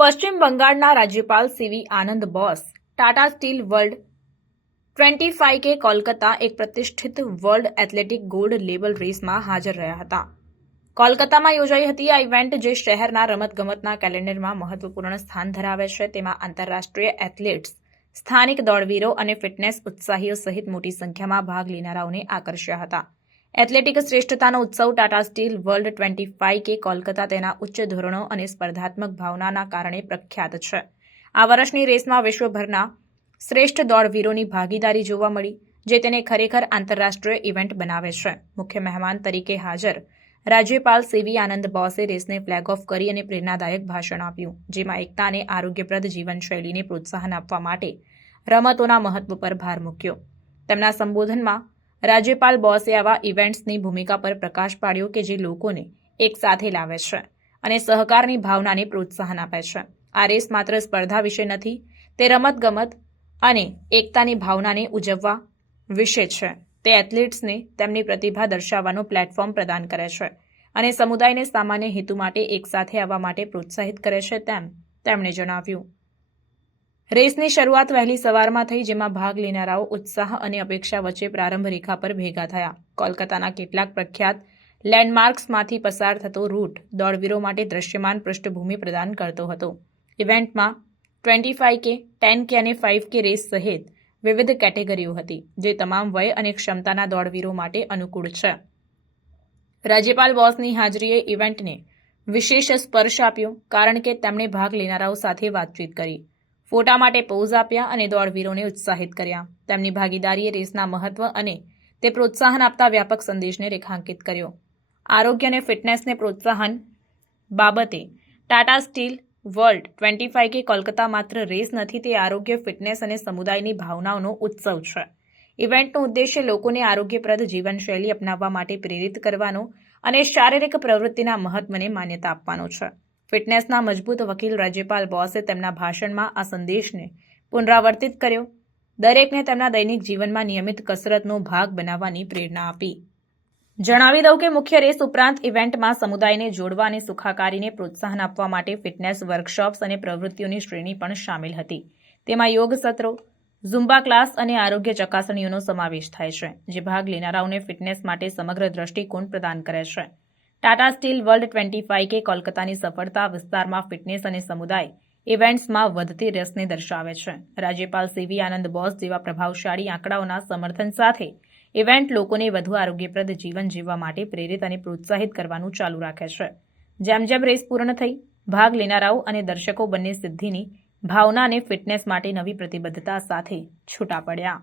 પશ્ચિમ બંગાળના રાજ્યપાલ C V Ananda Bose Tata steel world twenty five K Kolkata એક પ્રતિષ્ઠિત વર્લ્ડ એથ્લેટિક ગોલ્ડ લેવલ રેસમાં હાજર રહ્યા હતા. કોલકાતામાં યોજાઈ હતી આ ઇવેન્ટ જે શહેરના રમતગમતના કેલેન્ડરમાં મહત્વપૂર્ણ સ્થાન ધરાવે છે. તેમાં આંતરરાષ્ટ્રીય એથ્લેટ્સ, સ્થાનિક દોડવીરો અને ફિટનેસ ઉત્સાહીઓ સહિત મોટી સંખ્યામાં ભાગ લેનારાઓને આકર્ષ્યા હતા. એથ્લેટિક શ્રેષ્ઠતાનો ઉત્સવ Tata steel world twenty five K Kolkata તેના ઉચ્ચ ધોરણો અને સ્પર્ધાત્મક ભાવનાના કારણે પ્રખ્યાત છે. આ વર્ષની રેસમાં વિશ્વભરના શ્રેષ્ઠ દોડવીરોની ભાગીદારી જોવા મળી, જે તેને ખરેખર આંતરરાષ્ટ્રીય ઇવેન્ટ બનાવે છે. મુખ્ય મહેમાન તરીકે હાજર રાજ્યપાલ સીવી આનંદ બોસે રેસને ફ્લેગ ઓફ કરી અને પ્રેરણાદાયક ભાષણ આપ્યું, જેમાં એકતા અને આરોગ્યપ્રદ જીવનશૈલીને પ્રોત્સાહન આપવા માટે રમતોના મહત્વ પર ભાર મૂક્યો. તેમના સંબોધનમાં રાજ્યપાલ બોસે આવા ઇવેન્ટ્સની ભૂમિકા પર પ્રકાશ પાડ્યો કે જે લોકોને એક સાથે લાવે છે અને સહકારની ભાવનાને પ્રોત્સાહન આપે છે. આ રેસ માત્ર સ્પર્ધા વિશે નથી, તે રમતગમત અને એકતાની ભાવનાને ઉજવવા વિશે છે. તે એથ્લેટ્સને તેમની પ્રતિભા દર્શાવવાનો પ્લેટફોર્મ પ્રદાન કરે છે અને સમુદાયને સામાન્ય હેતુ માટે એકસાથે આવવા માટે પ્રોત્સાહિત કરે છે તેમ તેમણે જણાવ્યું. રેસની શરૂઆત વહેલી સવારમાં થઈ, જેમાં ભાગ લેનારાઓ ઉત્સાહ અને અપેક્ષા વચ્ચે પ્રારંભ રેખા પર ભેગા થયા. કોલકાતાના કેટલાક પ્રખ્યાત લેન્ડમાર્ક્સમાંથી પસાર થતો રૂટ દોડવીરો માટે દ્રશ્યમાન પૃષ્ઠભૂમિ પ્રદાન કરતો હતો. ઇવેન્ટમાં ટ્વેન્ટી ફાઇવ કે ટેન કે અને ફાઇવ કે રેસ સહિત વિવિધ કેટેગરીઓ હતી, જે તમામ વય અને ક્ષમતાના દોડવીરો માટે અનુકૂળ છે. રાજ્યપાલ બોસની હાજરીએ ઇવેન્ટને વિશેષ સ્પર્શ આપ્યો, કારણ કે તેમણે ભાગ લેનારાઓ સાથે વાતચીત કરી. ફોટા માટે પોઝ આપ્યા અને દોડવીરોને ઉત્સાહિત કર્યા. તેમની ભાગીદારીએ રેસના મહત્વ અને તે પ્રોત્સાહન આપતા વ્યાપક સંદેશને રેખાંકિત કર્યો. આરોગ્ય અને ફિટનેસને પ્રોત્સાહન બાબતે Tata steel world twenty five K Kolkata માત્ર રેસ નથી, તે આરોગ્ય, ફિટનેસ અને સમુદાયની ભાવનાઓનો ઉત્સવ છે. ઇવેન્ટનો ઉદ્દેશ્ય લોકોને આરોગ્યપ્રદ જીવનશૈલી અપનાવવા માટે પ્રેરિત કરવાનો અને શારીરિક પ્રવૃત્તિના મહત્વને માન્યતા આપવાનો છે. ફિટનેસના મજબૂત વકીલ રાજ્યપાલ બોસે તેમના ભાષણમાં આ સંદેશને પુનરાવર્તિત કર્યો. દરેકને તેમના દૈનિક જીવનમાં નિયમિત કસરતનો ભાગ બનાવવાની પ્રેરણા આપી. જણાવી દઉં કે મુખ્ય રેસ ઉપરાંત ઇવેન્ટમાં સમુદાયને જોડવા અને સુખાકારીને પ્રોત્સાહન આપવા માટે ફિટનેસ વર્કશોપ્સ અને પ્રવૃત્તિઓની શ્રેણી પણ સામેલ હતી. તેમાં યોગ સત્રો, ઝુંબા ક્લાસ અને આરોગ્ય ચકાસણીઓનો સમાવેશ થાય છે, જે ભાગ લેનારાઓને ફિટનેસ માટે સમગ્ર દ્રષ્ટિકોણ પ્રદાન કરે છે. Tata steel world twenty five K કોલકાતાની સફળતા વિસ્તારમાં ફિટનેસ અને સમુદાય ઇવેન્ટ્સમાં વધતી રસને દર્શાવે છે. રાજ્યપાલ સીવી આનંદ બોસ જેવા પ્રભાવશાળી આંકડાઓના સમર્થન સાથે ઇવેન્ટ લોકોને વધુ આરોગ્યપ્રદ જીવન જીવવા માટે પ્રેરિત અને પ્રોત્સાહિત કરવાનું ચાલુ રાખે છે. જેમ જેમ રેસ પૂર્ણ થઈ, ભાગ લેનારાઓ અને દર્શકો બંને સિદ્ધિની ભાવના અને ફિટનેસ માટે નવી પ્રતિબદ્ધતા સાથે છૂટા પડ્યા.